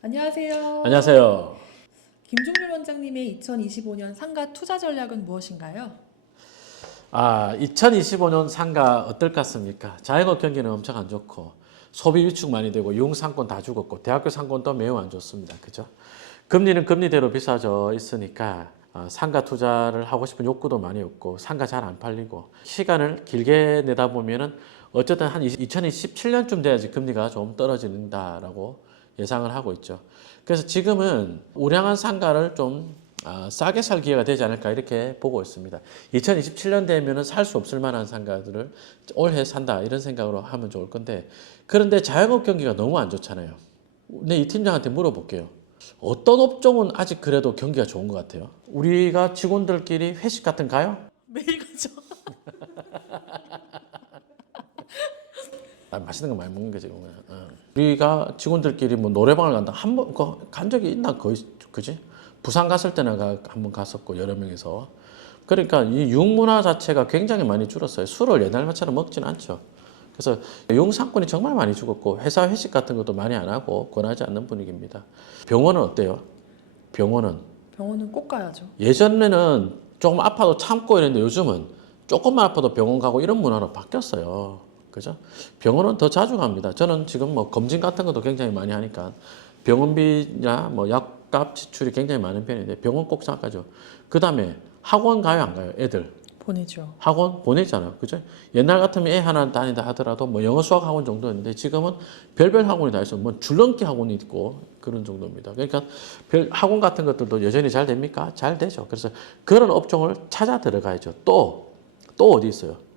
안녕하세요. 안녕하세요. 김종률 원장님의 2025년 상가 투자 전략은 무엇인가요? 2025년 상가 어떨 것 같습니까? 자영업 경기는 엄청 안 좋고 소비 위축 많이 되고 유흥상권 다 죽었고 대학교 상권도 매우 안 좋습니다. 그죠? 금리는 금리대로 비싸져 있으니까 상가 투자를 하고 싶은 욕구도 많이 없고 상가 잘 안 팔리고 시간을 길게 내다보면은 어쨌든 한 2027년쯤 돼야지 금리가 좀 떨어진다라고 예상을 하고 있죠. 그래서 지금은 우량한 상가를 좀 싸게 살 기회가 되지 않을까 이렇게 보고 있습니다. 2027년 되면은 살 수 없을 만한 상가들을 올해 산다 이런 생각으로 하면 좋을 건데 그런데 자영업 경기가 너무 안 좋잖아요. 네, 이 팀장한테 물어볼게요. 어떤 업종은 아직 그래도 경기가 좋은 것 같아요? 우리가 직원들끼리 회식 같은 가요? 매일 가죠. 맛있는 거 많이 먹는 게 지금. 우리가 직원들끼리 뭐 노래방을 간다 한 번 간 적이 있나 거의 그지? 부산 갔을 때나 한번 갔었고 여러 명이서. 그러니까 이 유흥문화 자체가 굉장히 많이 줄었어요. 술을 옛날처럼 먹진 않죠. 그래서 유흥상권이 정말 많이 죽었고 회사 회식 같은 것도 많이 안 하고 권하지 않는 분위기입니다. 병원은 어때요? 병원은 꼭 가야죠. 예전에는 조금 아파도 참고 이랬는데 요즘은 조금만 아파도 병원 가고 이런 문화로 바뀌었어요. 그죠? 병원은 더 자주 갑니다. 저는 지금 뭐 검진 같은 것도 굉장히 많이 하니까 병원비나 뭐 약값 지출이 굉장히 많은 편인데 병원 꼭 생각하죠. 그 다음에 학원 가요, 안 가요? 애들. 보내죠. 학원 보내잖아요. 그죠? 옛날 같으면 애 하나 다니다 하더라도 뭐 영어 수학 학원 정도였는데 지금은 별별 학원이 다 있어. 뭐 줄넘기 학원이 있고 그런 정도입니다. 그러니까 별 학원 같은 것들도 여전히 잘 됩니까? 잘 되죠. 그래서 그런 업종을 찾아 들어가야죠. 또 어디 있어요?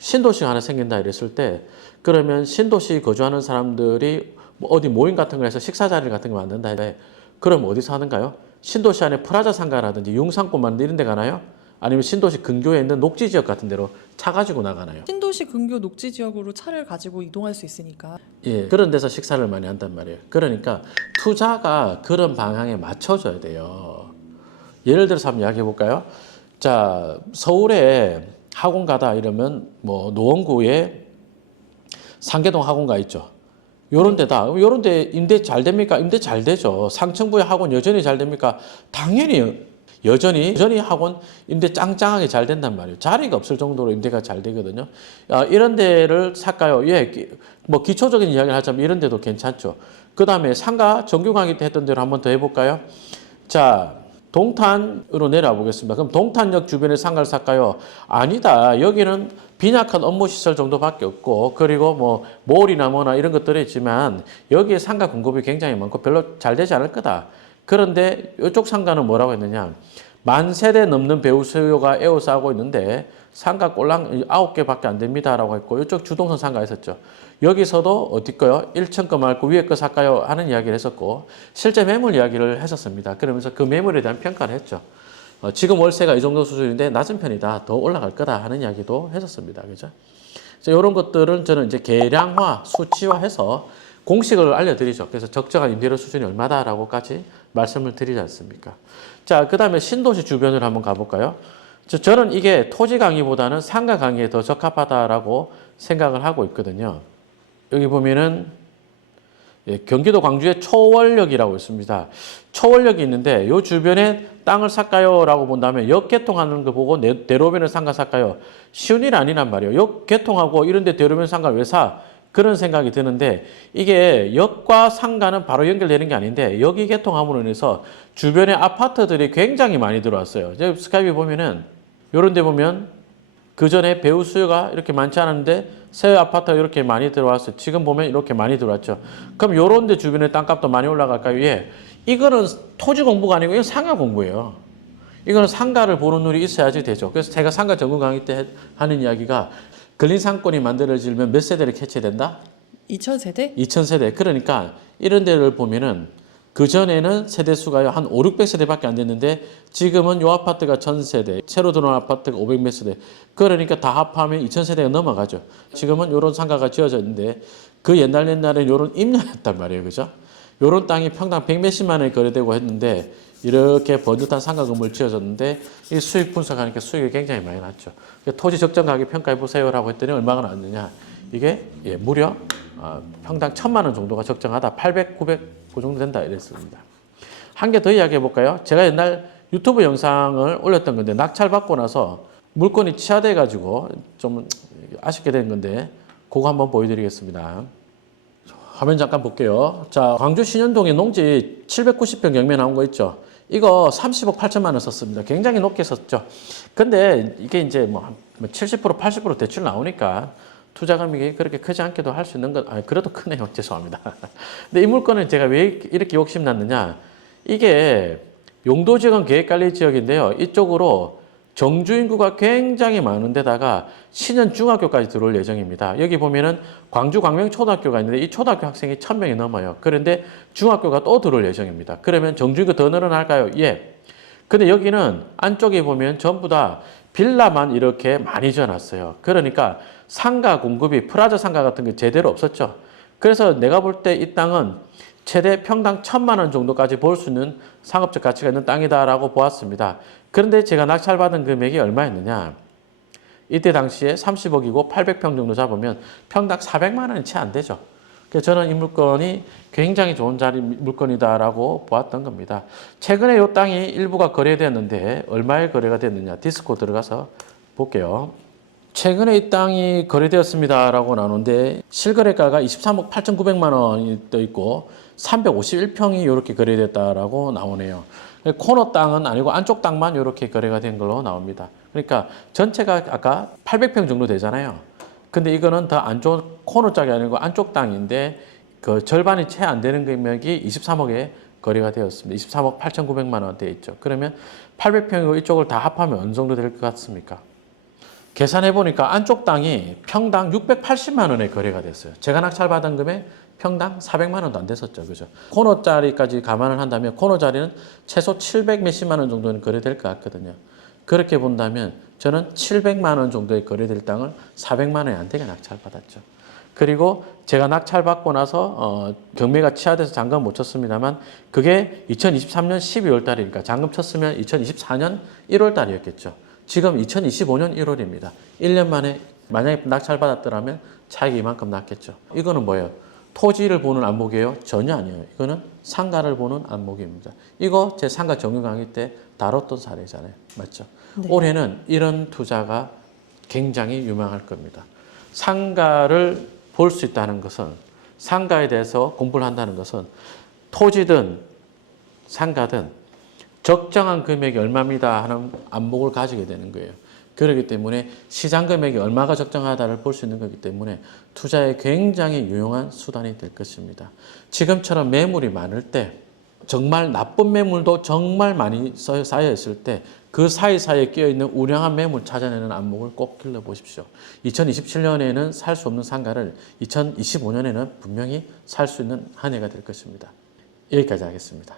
신도시가 하나 생긴다 이랬을 때 그러면 신도시 거주하는 사람들이 뭐 어디 모임 같은 거 해서 식사 자리 같은 거 만든다 해. 그럼 어디서 하는가요? 신도시 안에 프라자 상가라든지 융상권 만든 이런 데 가나요? 아니면 신도시 근교에 있는 녹지 지역 같은 데로 차 가지고 나가나요? 신도시 근교 녹지 지역으로 차를 가지고 이동할 수 있으니까. 예, 그런 데서 식사를 많이 한단 말이에요. 그러니까 투자가 그런 방향에 맞춰져야 돼요. 예를 들어서 한번 이야기해 볼까요? 자, 서울에 학원 가다 이러면 뭐 노원구에 상계동 학원가 있죠. 요런 데다. 요런 데 임대 잘 됩니까? 임대 잘 되죠. 상층부의 학원 여전히 잘 됩니까? 당연히 여전히 학원 임대 짱짱하게 잘 된단 말이에요. 자리가 없을 정도로 임대가 잘 되거든요. 이런 데를 살까요? 예, 뭐 기초적인 이야기를 하자면 이런 데도 괜찮죠. 그 다음에 상가 정규 강의 때 했던 대로 한번 더 해볼까요? 자, 동탄으로 내려와 보겠습니다. 그럼 동탄역 주변에 상가를 살까요? 아니다. 여기는 빈약한 업무시설 정도밖에 없고 그리고 뭐 몰이나 뭐나 이런 것들이 있지만 여기에 상가 공급이 굉장히 많고 별로 잘 되지 않을 거다. 그런데 이쪽 상가는 뭐라고 했느냐. 만 세대 넘는 배우 수요가 에워싸고 있는데 상가 꼴랑 9개밖에 안 됩니다라고 했고 이쪽 주동선 상가 있었죠. 여기서도 어디 거요? 1층 거 말고 위에 거 살까요? 하는 이야기를 했었고 실제 매물 이야기를 했었습니다. 그러면서 그 매물에 대한 평가를 했죠. 지금 월세가 이 정도 수준인데 낮은 편이다. 더 올라갈 거다 하는 이야기도 했었습니다. 그죠? 그래서 이런 것들은 저는 이제 계량화, 수치화해서 공식을 알려드리죠. 그래서 적정한 임대료 수준이 얼마다라고까지 말씀을 드리지 않습니까? 자, 그 다음에 신도시 주변으로 한번 가볼까요? 저는 이게 토지 강의보다는 상가 강의에 더 적합하다라고 생각을 하고 있거든요. 여기 보면은 경기도 광주에 초월역이라고 있습니다. 초월역이 있는데 이 주변에 땅을 살까요? 라고 본다면 역 개통하는 거 보고 대로변을 상가 살까요? 쉬운 일 아니란 말이에요. 역 개통하고 이런 데 대로변 상가를 왜 사? 그런 생각이 드는데 이게 역과 상가는 바로 연결되는 게 아닌데 여기 개통함으로 인해서 주변에 아파트들이 굉장히 많이 들어왔어요. 이제 스카이비 보면은 이런 데 보면 그 전에 배우 수요가 이렇게 많지 않았는데 새 아파트가 이렇게 많이 들어왔어요. 지금 보면 이렇게 많이 들어왔죠. 그럼 요런 데 주변에 땅값도 많이 올라갈까요? 예. 이거는 토지 공부가 아니고 이건 상가 공부예요. 이거는 상가를 보는 눈이 있어야지 되죠. 그래서 제가 상가 전문 강의 때 하는 이야기가 근린 상권이 만들어지려면 몇 세대를 캐치된다? 2000세대? 2000세대. 그러니까 이런 데를 보면은 그전에는 세대수가 한 5, 600세대밖에 안 됐는데 지금은 요 아파트가 1000세대, 새로 들어온 아파트가 500몇 세대. 그러니까 다 합하면 2000세대가 넘어가죠. 지금은 요런 상가가 지어져 있는데 그 옛날에는 요런 임야였단 말이에요. 그죠? 요런 땅이 평당 100몇십만 원에 거래되고 했는데 이렇게 번듯한 상가 건물 지어졌는데 이 수익 분석하니까 수익이 굉장히 많이 났죠. 토지 적정 가격 평가해 보세요라고 했더니 얼마가 나왔느냐. 이게 무려 평당 1000만 원 정도가 적정하다. 800, 900 그 정도 된다 이랬습니다. 한 개 더 이야기해 볼까요? 제가 옛날 유튜브 영상을 올렸던 건데 낙찰받고 나서 물건이 취하돼 가지고 좀 아쉽게 된 건데 그거 한번 보여드리겠습니다. 화면 잠깐 볼게요. 자, 광주 신현동에 농지 790평 경매 나온 거 있죠. 이거 30억 8천만 원 썼습니다. 굉장히 높게 썼죠. 근데 이게 이제 뭐 70% 80% 대출 나오니까 투자금이 그렇게 크지 않게도 할 수 있는 것, 그래도 크네요. 죄송합니다. 근데 이 물건은 제가 왜 이렇게 욕심 났느냐. 이게 용도지역은 계획관리지역인데요. 이쪽으로 정주 인구가 굉장히 많은 데다가 신현 중학교까지 들어올 예정입니다. 여기 보면은 광주 광명초등학교가 있는데 이 초등학교 학생이 1000명이 넘어요. 그런데 중학교가 또 들어올 예정입니다. 그러면 정주 인구 더 늘어날까요? 예. 근데 여기는 안쪽에 보면 전부 다 빌라만 이렇게 많이 지어놨어요. 그러니까 상가 공급이 프라자 상가 같은 게 제대로 없었죠. 그래서 내가 볼 때 이 땅은 최대 평당 1000만 원 정도까지 볼 수 있는 상업적 가치가 있는 땅이다라고 보았습니다. 그런데 제가 낙찰받은 금액이 얼마였느냐? 이때 당시에 30억이고 800평 정도 잡으면 평당 400만 원이 채 안 되죠. 그래서 저는 이 물건이 굉장히 좋은 자리 물건이다라고 보았던 겁니다. 최근에 이 땅이 일부가 거래되었는데 얼마에 거래가 됐느냐? 디스코 들어가서 볼게요. 최근에 이 땅이 거래되었습니다라고 나오는데 실거래가가 23억 8,900만 원이 떠 있고 351평이 이렇게 거래됐다라고 나오네요. 코너 땅은 아니고 안쪽 땅만 이렇게 거래가 된 걸로 나옵니다. 그러니까 전체가 아까 800평 정도 되잖아요. 근데 이거는 더 안쪽 코너 쪽이 아니고 안쪽 땅인데 그 절반이 채 안 되는 금액이 23억에 거래가 되었습니다. 23억 8,900만 원 돼 있죠. 그러면 800평이고 이쪽을 다 합하면 어느 정도 될 것 같습니까? 계산해 보니까 안쪽 땅이 평당 680만 원에 거래가 됐어요. 제가 낙찰받은 금액 평당 400만 원도 안 됐었죠. 그죠? 코너 자리까지 감안을 한다면 코너 자리는 최소 700 몇십만 원 정도는 거래될 것 같거든요. 그렇게 본다면 저는 700만 원 정도에 거래될 땅을 400만 원이 안 되게 낙찰받았죠. 그리고 제가 낙찰받고 나서 경매가 취하돼서 잔금 못 쳤습니다만 그게 2023년 12월 달이니까 잔금 쳤으면 2024년 1월 달이었겠죠. 지금 2025년 1월입니다. 1년 만에 만약에 낙찰받았더라면 차익이 이만큼 났겠죠. 이거는 뭐예요? 토지를 보는 안목이에요? 전혀 아니에요. 이거는 상가를 보는 안목입니다. 이거 제 상가 정유 강의 때 다뤘던 사례잖아요. 맞죠? 네. 올해는 이런 투자가 굉장히 유망할 겁니다. 상가를 볼 수 있다는 것은 상가에 대해서 공부를 한다는 것은 토지든 상가든 적정한 금액이 얼마입니다 하는 안목을 가지게 되는 거예요. 그렇기 때문에 시장 금액이 얼마가 적정하다를 볼 수 있는 거기 때문에 투자에 굉장히 유용한 수단이 될 것입니다. 지금처럼 매물이 많을 때 정말 나쁜 매물도 정말 많이 쌓여 있을 때 그 사이사이에 끼어있는 우량한 매물 찾아내는 안목을 꼭 길러보십시오. 2027년에는 살 수 없는 상가를 2025년에는 분명히 살 수 있는 한 해가 될 것입니다. 여기까지 하겠습니다.